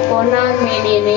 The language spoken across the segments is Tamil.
பொன்னான் மேனியனே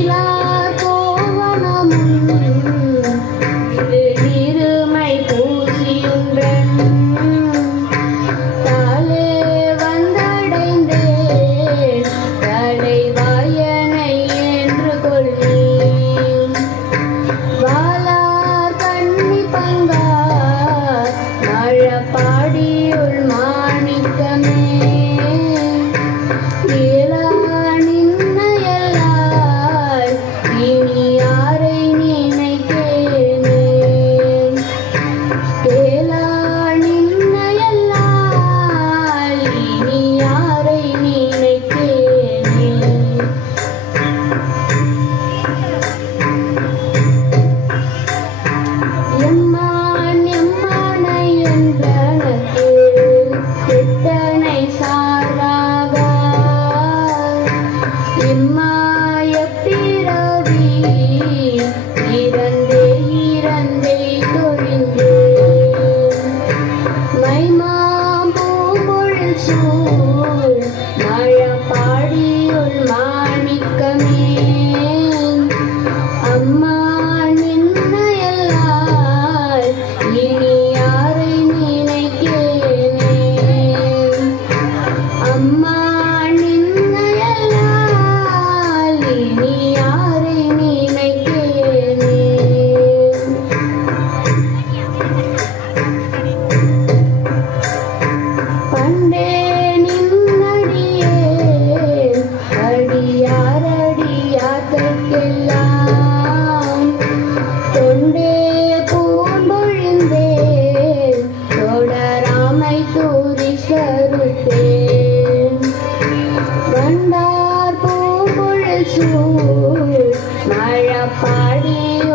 மழப்பாடியுள்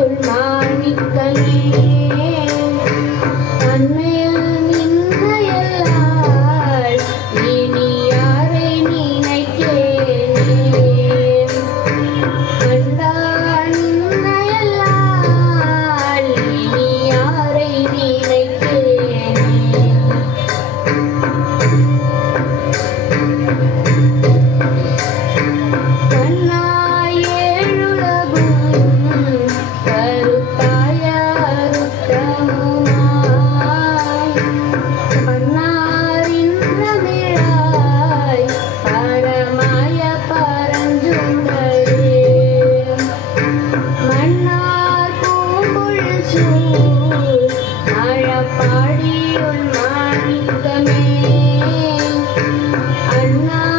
Allah.